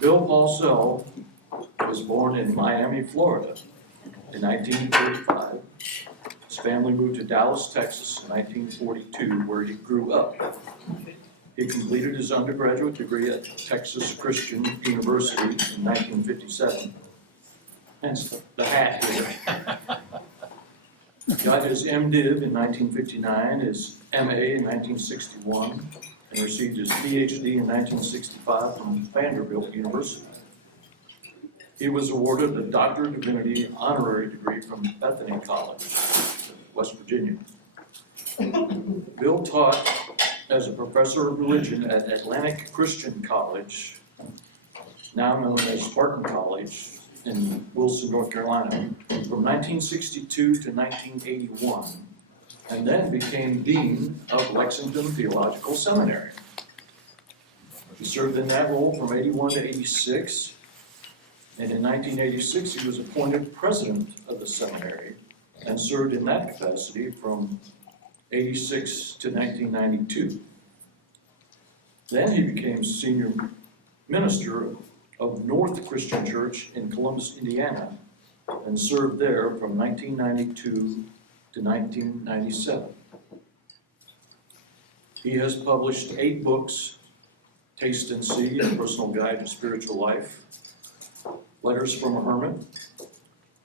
Bill Paulsell was born in Miami, Florida in 1935. His family moved to Dallas, Texas in 1942, where he grew up. He completed his undergraduate degree at Texas Christian University in 1957. Hence the hat here. Got his MDiv in 1959, his MA in 1961, and received his PhD in 1965 from Vanderbilt University. He was awarded a Doctor of Divinity honorary degree from Bethany College, West Virginia. Bill taught as a professor of religion at Atlantic Christian College, now known as Spartan College, in Wilson, North Carolina, from 1962 to 1981, and then became Dean of Lexington Theological Seminary. He served in that role from 81 to 86, and in 1986 he was appointed president of the seminary and served in that capacity from 86 to 1992. Then he became senior minister of North Christian Church in Columbus, Indiana, and served there from 1992 to 1997. He has published 8 books: Taste and See, A Personal Guide to Spiritual Life, Letters from a Hermit,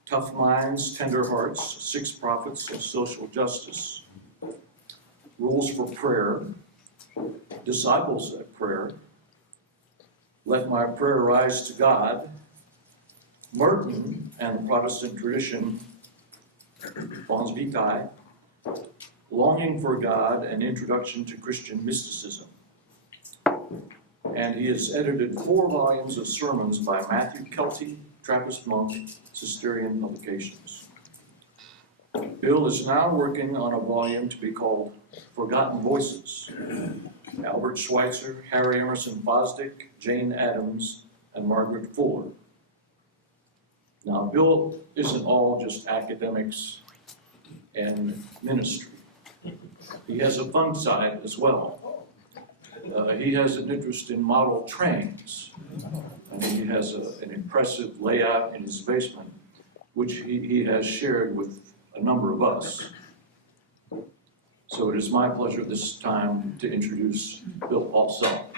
Tough Minds, Tender Hearts, 6 Prophets of Social Justice, Rules for Prayer, Disciples at Prayer, Let My Prayer Rise to God, Merton and the Protestant Tradition, Fons Vitae, Longing for God, An Introduction to Christian Mysticism. And he has edited 4 volumes of sermons by Matthew Kelty, Trappist monk, Cistercian Publications. Bill is now working on a volume to be called Forgotten Voices. Albert Schweitzer, Harry Emerson Fosdick, Jane Addams, and Margaret Fuller. Now, Bill isn't all just academics and ministry. He has a fun side as well. He has an interest in model trains. And he has an impressive layout in his basement, which he has shared with a number of us. So it is my pleasure this time to introduce Bill Paulsell.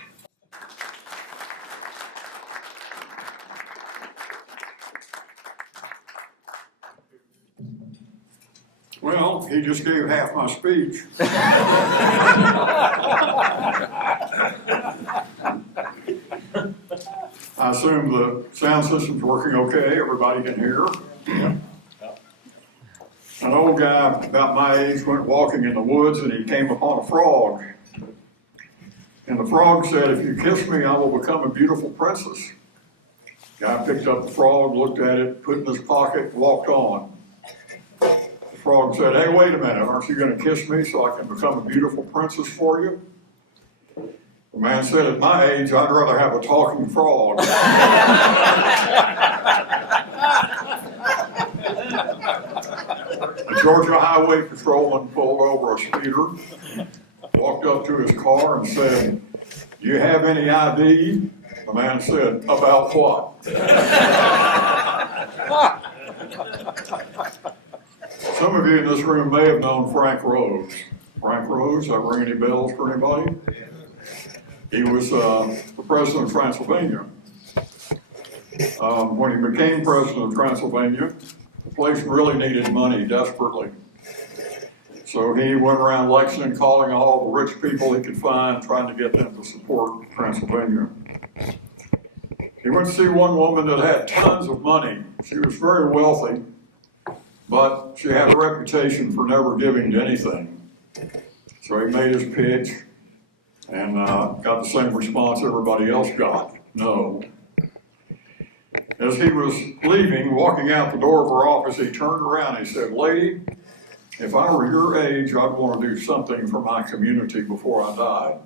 Well, he just gave half my speech. I assume the sound system's working okay, everybody can hear. An old guy about my age went walking in the woods and he came upon a frog. And the frog said, "If you kiss me, I will become a beautiful princess." Guy picked up the frog, looked at it, put it in his pocket, walked on. The frog said, "Hey, wait a minute, aren't you going to kiss me so I can become a beautiful princess for you?" The man said, "At my age, I'd rather have a talking frog." The Georgia Highway Patrolman pulled over a speeder, walked up to his car and said, "Do you have any ID?" The man said, "About what?" Some of you in this room may have known Frank Rose. Frank Rose, that ring any bells for anybody? He was the president of Transylvania. When he became president of Transylvania, the place really needed money desperately. So he went around Lexington calling all the rich people he could find, trying to get them to support Transylvania. He went to see one woman that had tons of money. She was very wealthy, but she had a reputation for never giving to anything. So he made his pitch and got the same response everybody else got: no. As he was leaving, walking out the door of her office, he turned around and he said, "Lady, if I were your age, I'd want to do something for my community before I died."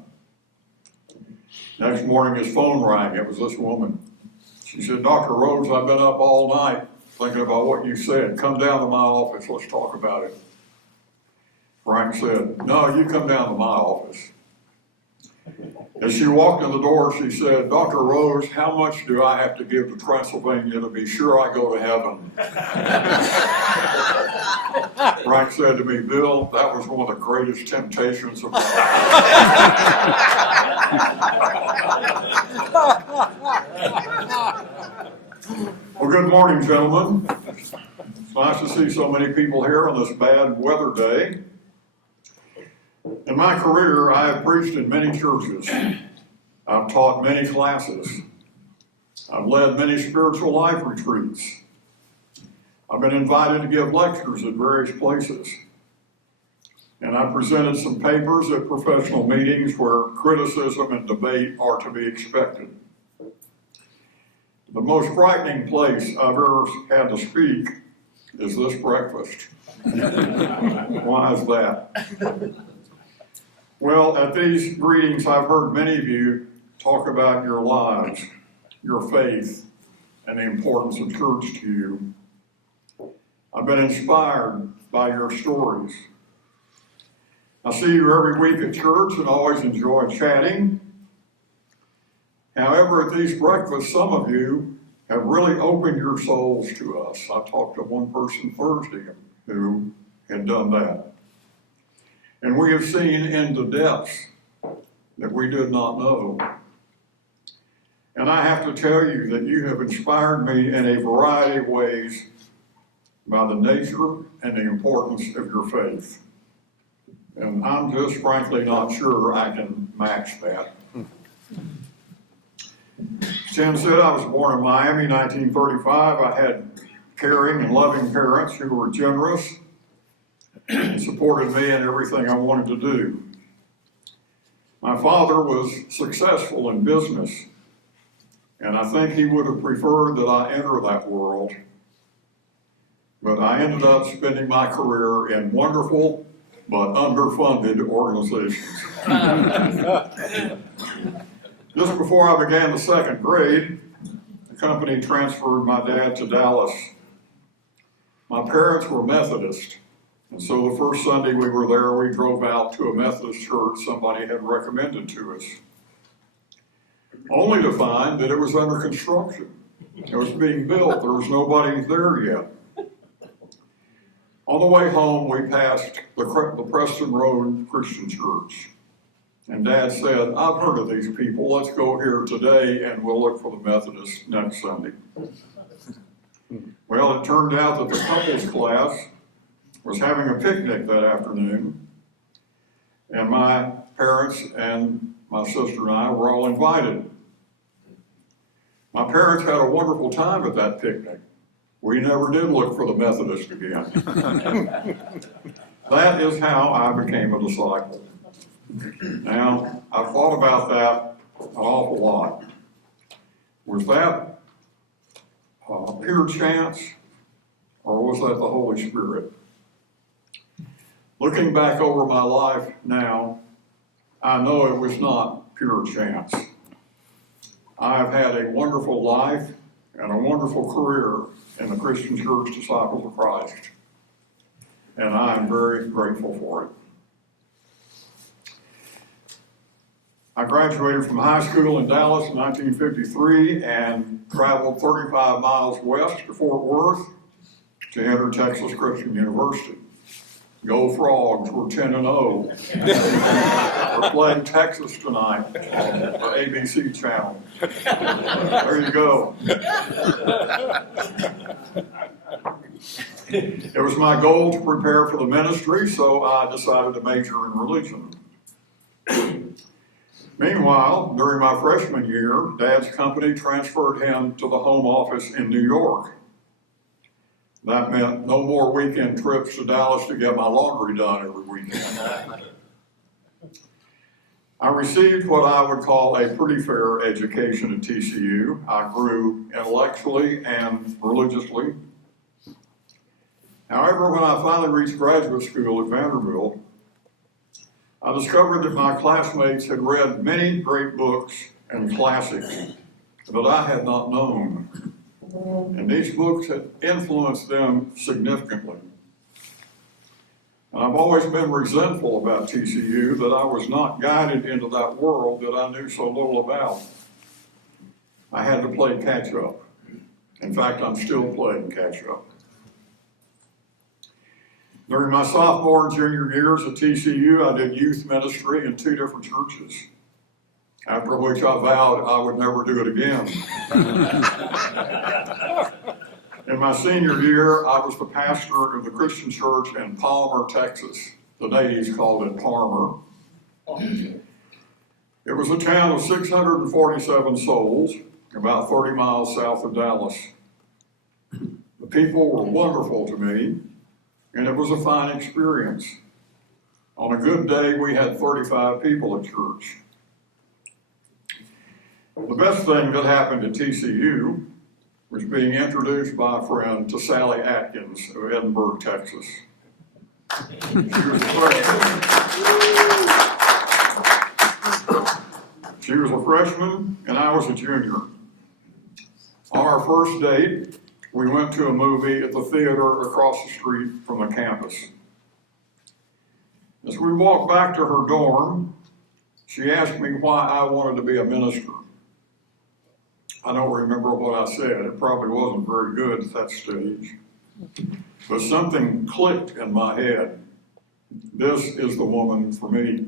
Next morning, his phone rang. It was this woman. She said, "Dr. Rhodes, I've been up all night thinking about what you said. Come down to my office. Let's talk about it." Frank said, "No, you come down to my office." As she walked in the door, she said, "Dr. Rose, how much do I have to give to Transylvania to be sure I go to heaven?" Frank said to me, "Bill, that was one of the greatest temptations of my life." Well, good morning, gentlemen. It's nice to see so many people here on this bad weather day. In my career, I have preached in many churches. I've taught many classes. I've led many spiritual life retreats. I've been invited to give lectures at various places. And I presented some papers at professional meetings where criticism and debate are to be expected. The most frightening place I've ever had to speak is this breakfast. Why is that? Well, at these greetings, I've heard many of you talk about your lives, your faith, and the importance of church to you. I've been inspired by your stories. I see you every week at church and always enjoy chatting. However, at these breakfasts, some of you have really opened your souls to us. I talked to one person Thursday who had done that. And we have seen into depths that we did not know. And I have to tell you that you have inspired me in a variety of ways by the nature and the importance of your faith. And I'm just frankly not sure I can match that. As Tim said, I was born in Miami, 1935. I had caring and loving parents who were generous and supported me in everything I wanted to do. My father was successful in business, and I think he would have preferred that I enter that world. But I ended up spending my career in wonderful but underfunded organizations. Just before I began the second grade, the company transferred my dad to Dallas. My parents were Methodist, and so the first Sunday we were there, we drove out to a Methodist church somebody had recommended to us, only to find that it was under construction. It was being built. There was nobody there yet. On the way home, we passed the Preston Road Christian Church. And Dad said, "I've heard of these people. Let's go here today and we'll look for the Methodists next Sunday." Well, it turned out that the couples class was having a picnic that afternoon. And my parents and my sister and I were all invited. My parents had a wonderful time at that picnic. We never did look for the Methodist again. That is how I became a disciple. Now, I've thought about that an awful lot. Was that pure chance, or was that the Holy Spirit? Looking back over my life now, I know it was not pure chance. I've had a wonderful life and a wonderful career in the Christian Church Disciples of Christ, and I'm very grateful for it. I graduated from high school in Dallas in 1953 and traveled 35 miles west to Fort Worth to enter Texas Christian University. Go Frogs, we're 10-0. We're playing Texas tonight on the ABC channel. There you go. It was my goal to prepare for the ministry, so I decided to major in religion. Meanwhile, during my freshman year, Dad's company transferred him to the home office in New York. That meant no more weekend trips to Dallas to get my laundry done every weekend. I received what I would call a pretty fair education at TCU. I grew intellectually and religiously. However, when I finally reached graduate school at Vanderbilt, I discovered that my classmates had read many great books and classics that I had not known. And these books had influenced them significantly. And I've always been resentful about TCU that I was not guided into that world that I knew so little about. I had to play catch up. In fact, I'm still playing catch up. During my sophomore and junior years at TCU, I did youth ministry in 2 different churches, after which I vowed I would never do it again. In my senior year, I was the pastor of the Christian church in Palmer, Texas. The natives called it Palmer. It was a town of 647 souls, about 30 miles south of Dallas. The people were wonderful to me, and it was a fine experience. On a good day, we had 35 people at church. The best thing that happened at TCU was being introduced by a friend to Sally Atkins of Edinburgh, Texas. She was a freshman, and I was a junior. On our first date, we went to a movie at the theater across the street from the campus. As we walked back to her dorm, she asked me why I wanted to be a minister. I don't remember what I said. It probably wasn't very good at that stage. But something clicked in my head. This is the woman for me.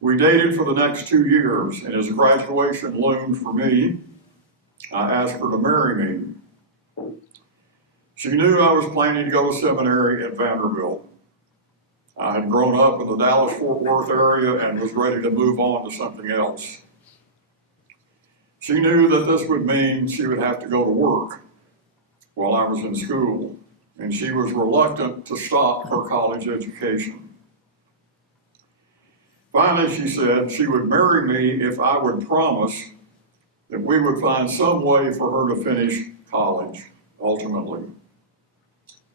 We dated for the next 2 years, and as graduation loomed for me, I asked her to marry me. She knew I was planning to go to seminary at Vanderbilt. I had grown up in the Dallas-Fort Worth area and was ready to move on to something else. She knew that this would mean she would have to go to work while I was in school, and she was reluctant to stop her college education. Finally, she said she would marry me if I would promise that we would find some way for her to finish college, ultimately.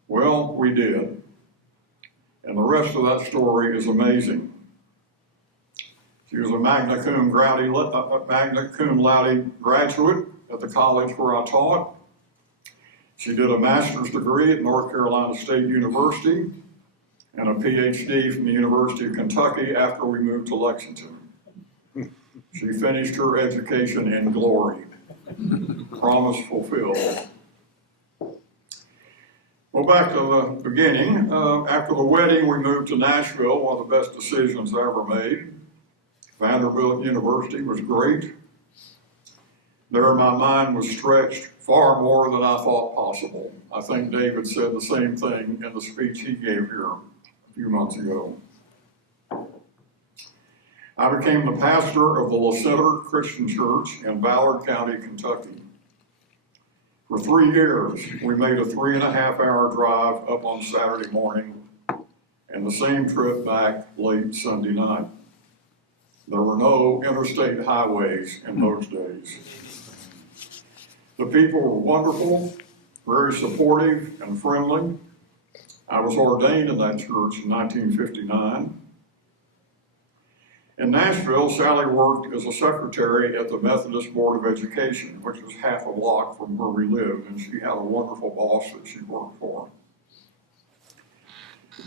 Well, we did. And the rest of that story is amazing. She was a magna cum laude graduate at the college where I taught. She did a master's degree at North Carolina State University and a PhD from the University of Kentucky after we moved to Lexington. She finished her education in glory. Promise fulfilled. Well, back to the beginning. After the wedding, we moved to Nashville, one of the best decisions I ever made. Vanderbilt University was great. There, my mind was stretched far more than I thought possible. I think David said the same thing in the speech he gave here a few months ago. I became the pastor of the La Center Christian Church in Ballard County, Kentucky. For 3 years, we made a 3.5-hour drive up on Saturday morning and the same trip back late Sunday night. There were no interstate highways in those days. The people were wonderful, very supportive and friendly. I was ordained in that church in 1959. In Nashville, Sally worked as a secretary at the Methodist Board of Education, which was half a block from where we lived, and she had a wonderful boss that she worked for.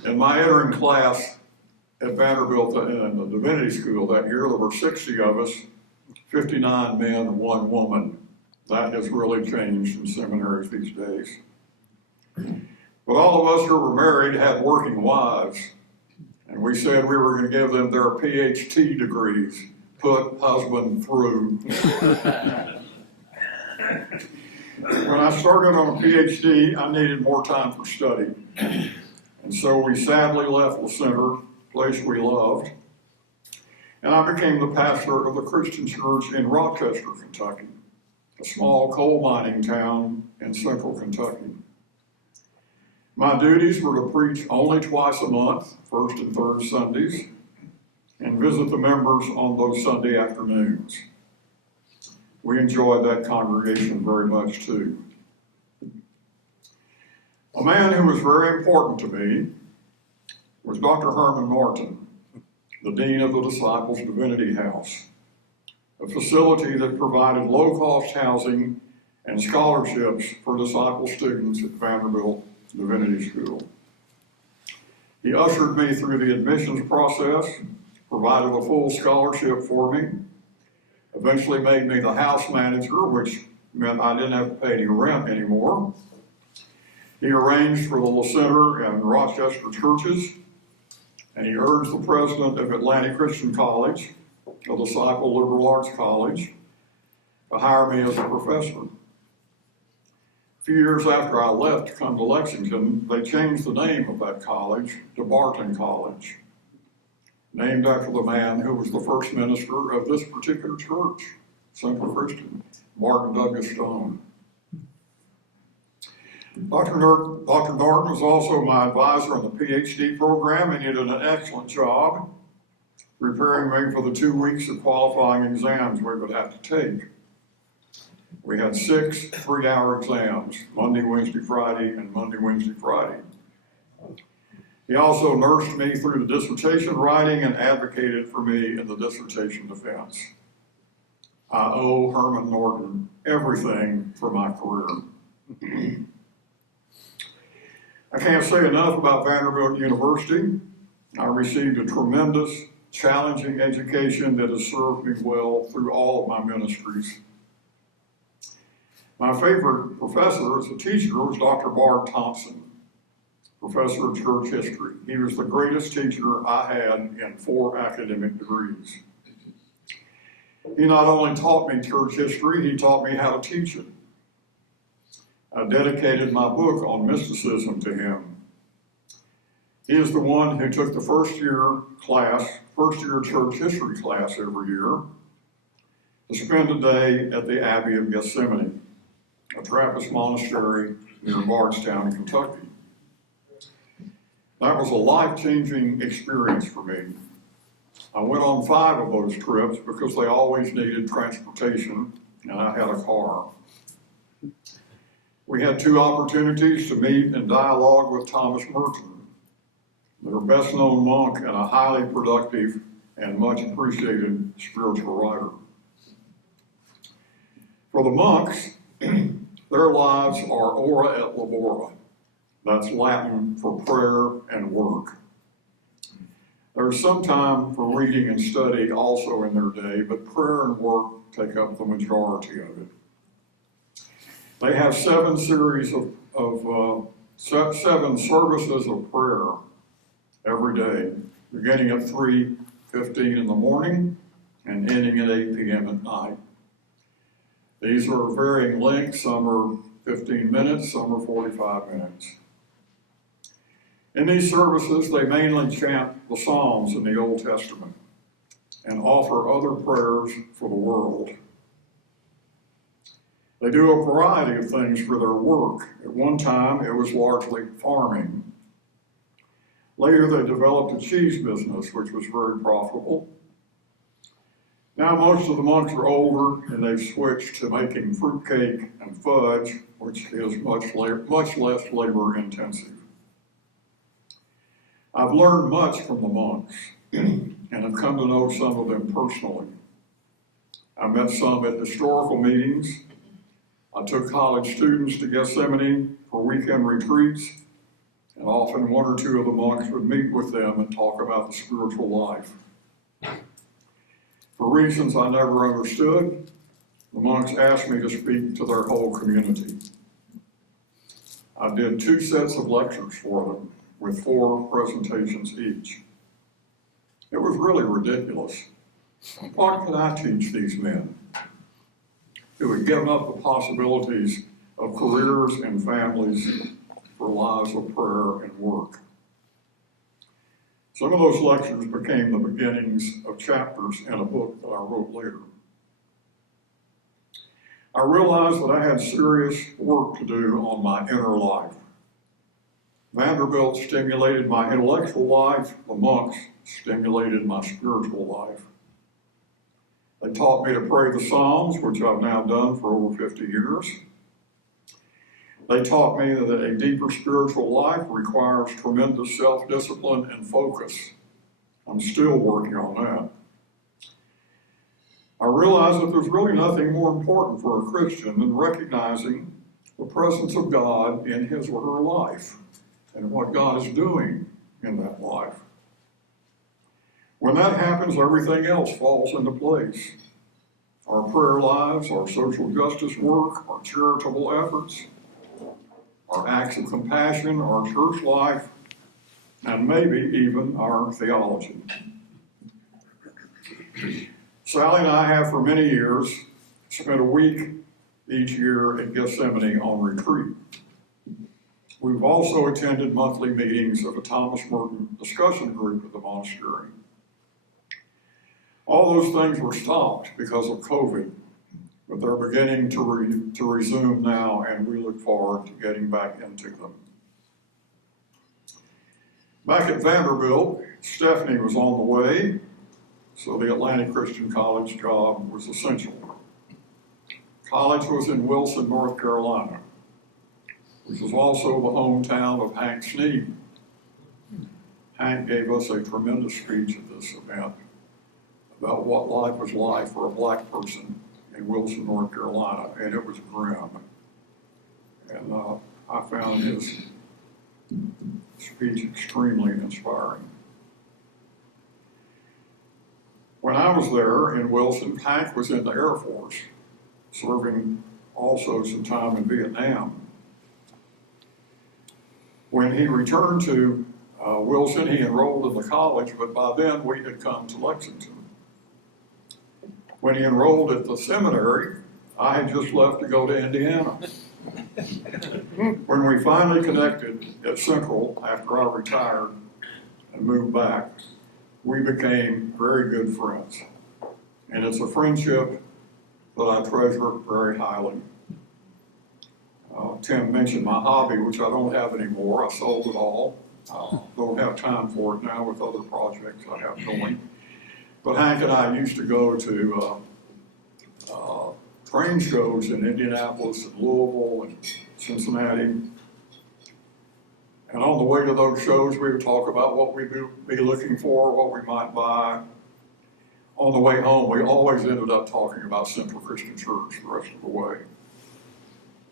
In my entering class at Vanderbilt in the Divinity School that year, there were 60 of us, 59 men, 1 woman. That has really changed in seminaries these days. But all of us who were married had working wives, and we said we were going to give them their PhD degrees, put husband through. When I started on a PhD, I needed more time for study. And so we sadly left La Center, place we loved, and I became the pastor of the Christian church in Rochester, Kentucky, a small coal mining town in central Kentucky. My duties were to preach only twice a month, first and third Sundays, and visit the members on those Sunday afternoons. We enjoyed that congregation very much too. A man who was very important to me was Dr. Herman Norton, the Dean of the Disciples Divinity House, a facility that provided low-cost housing and scholarships for disciple students at Vanderbilt Divinity School. He ushered me through the admissions process, provided a full scholarship for me, eventually made me the house manager, which meant I didn't have to pay any rent anymore. He arranged for the LaCenter and Rochester churches, and he urged the president of Atlantic Christian College, a Disciple Liberal Arts College, to hire me as a professor. A few years after I left to come to Lexington, they changed the name of that college to Barton College, named after the man who was the first minister of this particular church, Simple Christian, Martin Douglas Stone. Dr. Norton was also my advisor on the PhD program, and he did an excellent job preparing me for the 2 weeks of qualifying exams we would have to take. We had 6 3-hour exams, Monday, Wednesday, Friday, and Monday, Wednesday, Friday. He also nursed me through the dissertation writing and advocated for me in the dissertation defense. I owe Herman Norton everything for my career. I can't say enough about Vanderbilt University. I received a tremendous, challenging education that has served me well through all of my ministries. My favorite professor as a teacher was Dr. Bard Thompson, professor of church history. He was the greatest teacher I had in 4 academic degrees. He not only taught me church history, he taught me how to teach it. I dedicated my book on mysticism to him. He is the one who took the first year church history class every year to spend a day at the Abbey of Gethsemane, a Trappist monastery near Bardstown, Kentucky. That was a life-changing experience for me. I went on 5 of those trips because they always needed transportation, and I had a car. We had 2 opportunities to meet and dialogue with Thomas Merton, their best-known monk and a highly productive and much appreciated spiritual writer. For the monks, their lives are ora et labora. That's Latin for prayer and work. There's some time for reading and study also in their day, but prayer and work take up the majority of it. They have 7 series of 7 services of prayer every day, beginning at 3:15 in the morning and ending at 8 p.m. at night. These are varying lengths. Some are 15 minutes, some are 45 minutes. In these services, they mainly chant the Psalms in the Old Testament and offer other prayers for the world. They do a variety of things for their work. At one time, it was largely farming. Later, they developed a cheese business, which was very profitable. Now, most of the monks are older, and they've switched to making fruitcake and fudge, which is much less labor-intensive. I've learned much from the monks, and have come to know some of them personally. I met some at historical meetings. I took college students to Gethsemane for weekend retreats, and often 1 or 2 of the monks would meet with them and talk about the spiritual life. For reasons I never understood, the monks asked me to speak to their whole community. I did 2 sets of lectures for them, with 4 presentations each. It was really ridiculous. What could I teach these men who had given up the possibilities of careers and families for lives of prayer and work? Some of those lectures became the beginnings of chapters in a book that I wrote later. I realized that I had serious work to do on my inner life. Vanderbilt stimulated my intellectual life, the monks stimulated my spiritual life. They taught me to pray the Psalms, which I've now done for over 50 years. They taught me that a deeper spiritual life requires tremendous self-discipline and focus. I'm still working on that. I realized that there's really nothing more important for a Christian than recognizing the presence of God in his or her life and what God is doing in that life. When that happens, everything else falls into place. Our prayer lives, our social justice work, our charitable efforts, our acts of compassion, our church life, and maybe even our theology. Sally and I have for many years spent a week each year at Gethsemane on retreat. We've also attended monthly meetings of a Thomas Merton discussion group at the monastery. All those things were stopped because of COVID, but they're beginning to resume now, and we look forward to getting back into them. Back at Vanderbilt, Stephanie was on the way, so the Atlantic Christian College job was essential. College was in Wilson, North Carolina, which was also the hometown of Hank Sneed. Hank gave us a tremendous speech at this event about what life was like for a black person in Wilson, North Carolina, and it was grim. And I found his speech extremely inspiring. When I was there in Wilson, Hank was in the Air Force, serving also some time in Vietnam. When he returned to Wilson, he enrolled in the college, but by then we had come to Lexington. When he enrolled at the seminary, I had just left to go to Indiana. When we finally connected at Central after I retired and moved back, we became very good friends. And it's a friendship that I treasure very highly. Tim mentioned my hobby, which I don't have anymore. I sold it all. I don't have time for it now with other projects I have going. But Hank and I used to go to train shows in Indianapolis and Louisville and Cincinnati. And on the way to those shows, we would talk about what we'd be looking for, what we might buy. On the way home, we always ended up talking about Central Christian Church the rest of the way.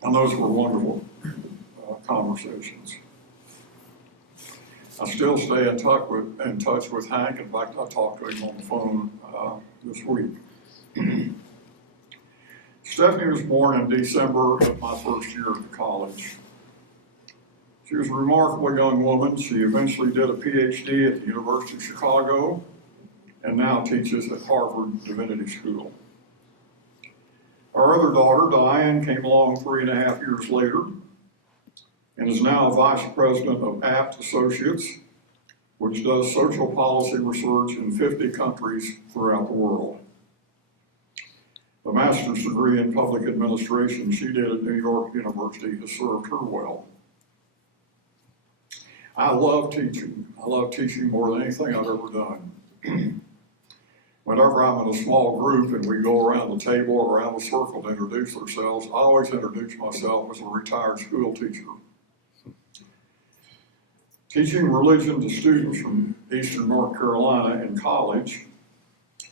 And those were wonderful conversations. I still stay in touch with Hank. In fact, I talked to him on the phone this week. Stephanie was born in December of my first year at college. She was a remarkable young woman. She eventually did a PhD at the University of Chicago and now teaches at Harvard Divinity School. Our other daughter, Diane, came along 3.5 years later and is now Vice President of APT Associates, which does social policy research in 50 countries throughout the world. The master's degree in public administration she did at New York University has served her well. I love teaching. I love teaching more than anything I've ever done. Whenever I'm in a small group and we go around the table or around the circle to introduce ourselves, I always introduce myself as a retired school teacher. Teaching religion to students from Eastern North Carolina in college,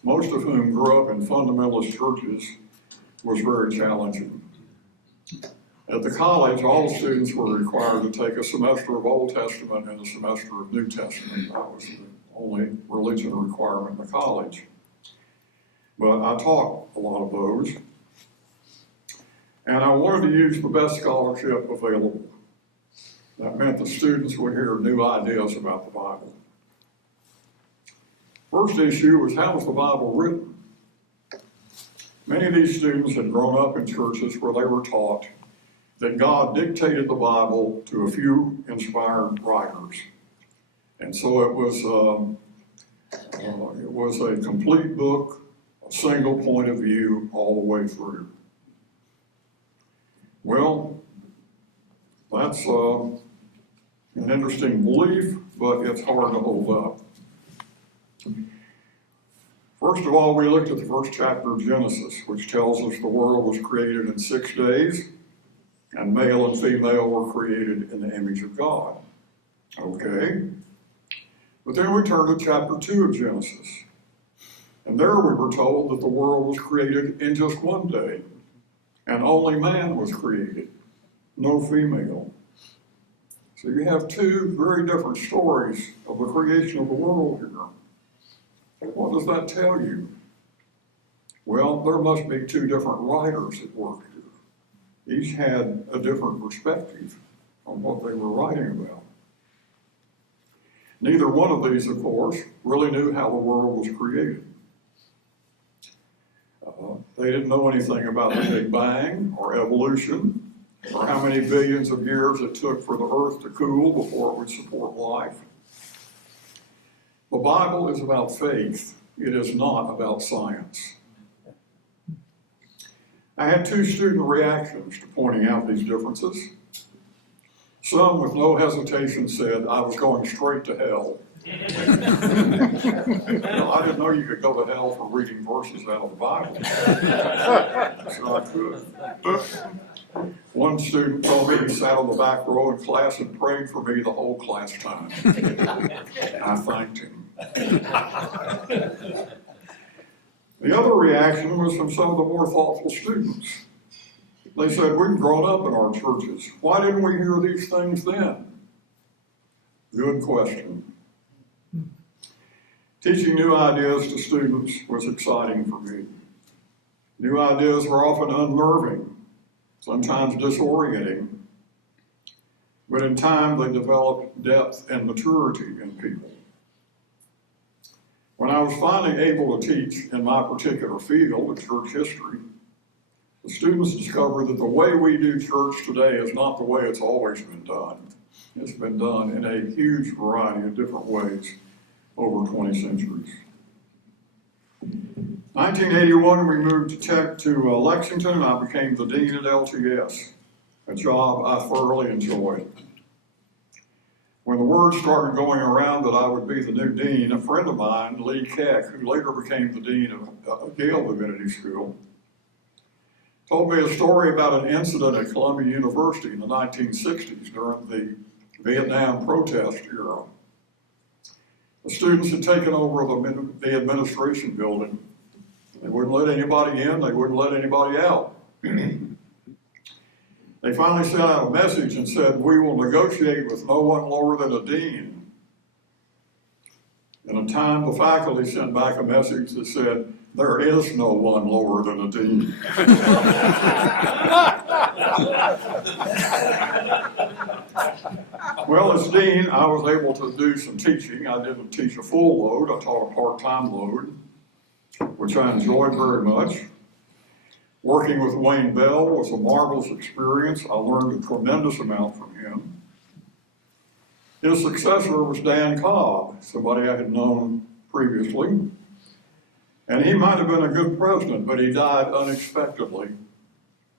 most of whom grew up in fundamentalist churches, was very challenging. At the college, all students were required to take a semester of Old Testament and a semester of New Testament. That was the only religion requirement in the college. But I taught a lot of those. And I wanted to use the best scholarship available. That meant the students would hear new ideas about the Bible. First issue was, how was the Bible written? Many of these students had grown up in churches where they were taught that God dictated the Bible to a few inspired writers. And so it was a complete book, a single point of view all the way through. Well, that's an interesting belief, but it's hard to hold up. First of all, we looked at the first chapter of Genesis, which tells us the world was created in 6 days, and male and female were created in the image of God. Okay. But then we turned to chapter 2 of Genesis. And there we were told that the world was created in just 1 day, and only man was created, no female. So you have two very different stories of the creation of the world here. What does that tell you? Well, there must be two different writers at work here. Each had a different perspective on what they were writing about. Neither one of these, of course, really knew how the world was created. They didn't know anything about the Big Bang or evolution or how many billions of years it took for the earth to cool before it would support life. The Bible is about faith. It is not about science. I had two student reactions to pointing out these differences. Some, with no hesitation, said I was going straight to hell. Well, I didn't know you could go to hell for reading verses out of the Bible. So I could. One student told me he sat on the back row in class and prayed for me the whole class time. I thanked him. The other reaction was from some of the more thoughtful students. They said, we've grown up in our churches. Why didn't we hear these things then? Good question. Teaching new ideas to students was exciting for me. New ideas were often unnerving, sometimes disorienting, but in time they developed depth and maturity in people. When I was finally able to teach in my particular field of church history, the students discovered that the way we do church today is not the way it's always been done. It's been done in a huge variety of different ways over 20 centuries. 1981, we moved to Lexington, and I became the dean at LTS, a job I thoroughly enjoyed. When the word started going around that I would be the new dean, a friend of mine, Lee Keck, who later became the dean of Yale Divinity School, told me a story about an incident at Columbia University in the 1960s during the Vietnam protest era. The students had taken over the administration building. They wouldn't let anybody in, they wouldn't let anybody out. They finally sent out a message and said, we will negotiate with no one lower than a dean. And in time, the faculty sent back a message that said, there is no one lower than a dean. Well, as dean, I was able to do some teaching. I didn't teach a full load. I taught a part-time load, which I enjoyed very much. Working with Wayne Bell was a marvelous experience. I learned a tremendous amount from him. His successor was Dan Cobb, somebody I had known previously. And he might have been a good president, but he died unexpectedly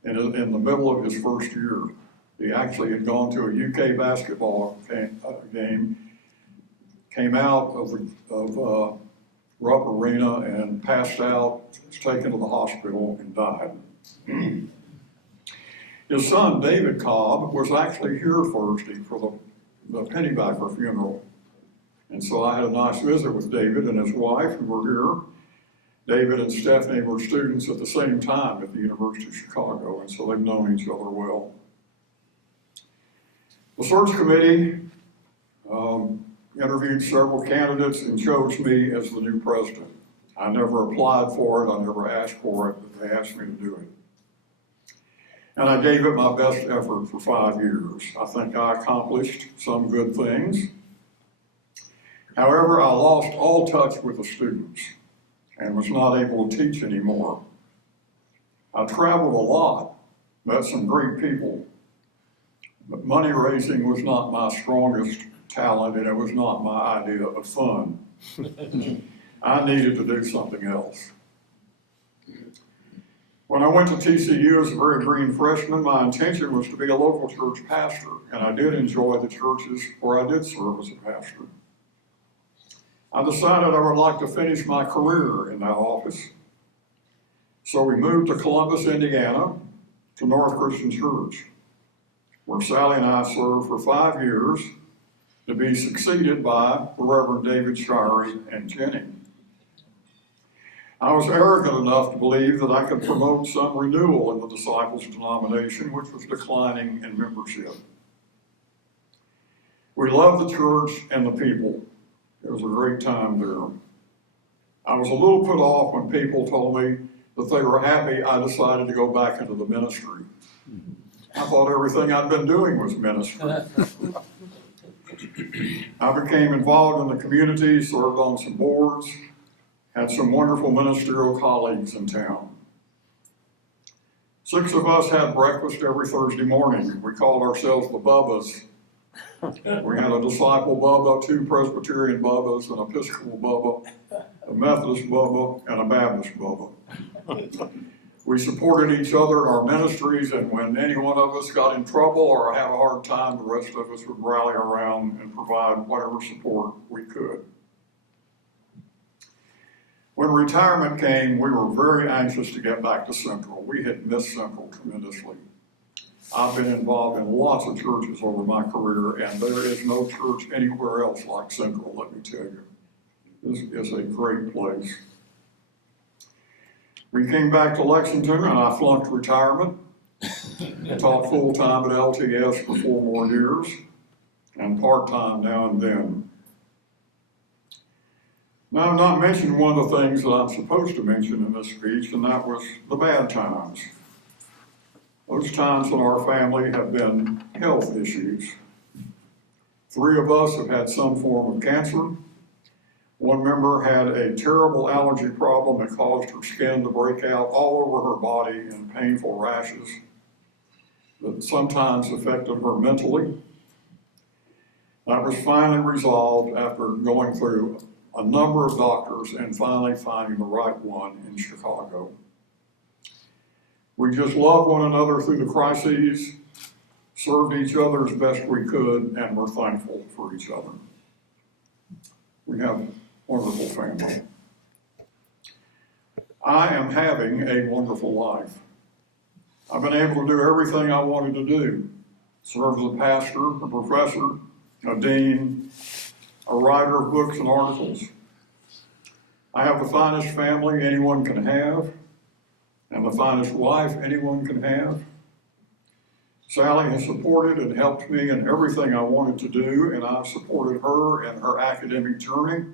in the middle of his first year. He actually had gone to a UK basketball game, came out of Rupp Arena and passed out, was taken to the hospital and died. His son, David Cobb, was actually here Thursday for the Pennybacker funeral. And so I had a nice visit with David and his wife who were here. David and Stephanie were students at the same time at the University of Chicago, and so they've known each other well. The search committee interviewed several candidates and chose me as the new president. I never applied for it, I never asked for it, but they asked me to do it. And I gave it my best effort for 5 years. I think I accomplished some good things. However, I lost all touch with the students and was not able to teach anymore. I traveled a lot, met some great people, but money raising was not my strongest talent, and it was not my idea of fun. I needed to do something else. When I went to TCU as a very green freshman, my intention was to be a local church pastor, and I did enjoy the churches where I did serve as a pastor. I decided I would like to finish my career in that office. So we moved to Columbus, Indiana, to North Christian Church, where Sally and I served for 5 years, to be succeeded by the Reverend David Shirey and Jenny. I was arrogant enough to believe that I could promote some renewal in the Disciples denomination, which was declining in membership. We loved the church and the people. It was a great time there. I was a little put off when people told me that they were happy I decided to go back into the ministry. I thought everything I'd been doing was ministry. I became involved in the community, served on some boards, had some wonderful ministerial colleagues in town. 6 of us had breakfast every Thursday morning. We called ourselves the Bubbas. We had a disciple Bubba, 2 Presbyterian Bubbas, an Episcopal Bubba, a Methodist Bubba, and a Baptist Bubba. We supported each other in our ministries, and when any one of us got in trouble or had a hard time, the rest of us would rally around and provide whatever support we could. When retirement came, we were very anxious to get back to Central. We had missed Central tremendously. I've been involved in lots of churches over my career, and there is no church anywhere else like Central, let me tell you. This is a great place. We came back to Lexington, and I flunked retirement. I taught full-time at LTS for 4 more years, and part-time now and then. Now, I'm not mentioning one of the things that I'm supposed to mention in this speech, and that was the bad times. Those times in our family have been health issues. 3 of us have had some form of cancer. One member had a terrible allergy problem that caused her skin to break out all over her body in painful rashes that sometimes affected her mentally. That was finally resolved after going through a number of doctors and finally finding the right one in Chicago. We just loved one another through the crises, served each other as best we could, and were thankful for each other. We have a wonderful family. I am having a wonderful life. I've been able to do everything I wanted to do. Serve as a pastor, a professor, a dean, a writer of books and articles. I have the finest family anyone can have, and the finest wife anyone can have. Sally has supported and helped me in everything I wanted to do, and I've supported her in her academic journey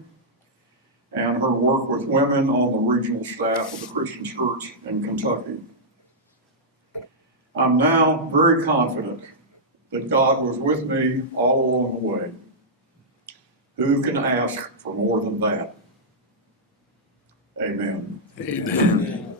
and her work with women on the regional staff of the Christian Church in Kentucky. I'm now very confident that God was with me all along the way. Who can ask for more than that? Amen. Amen.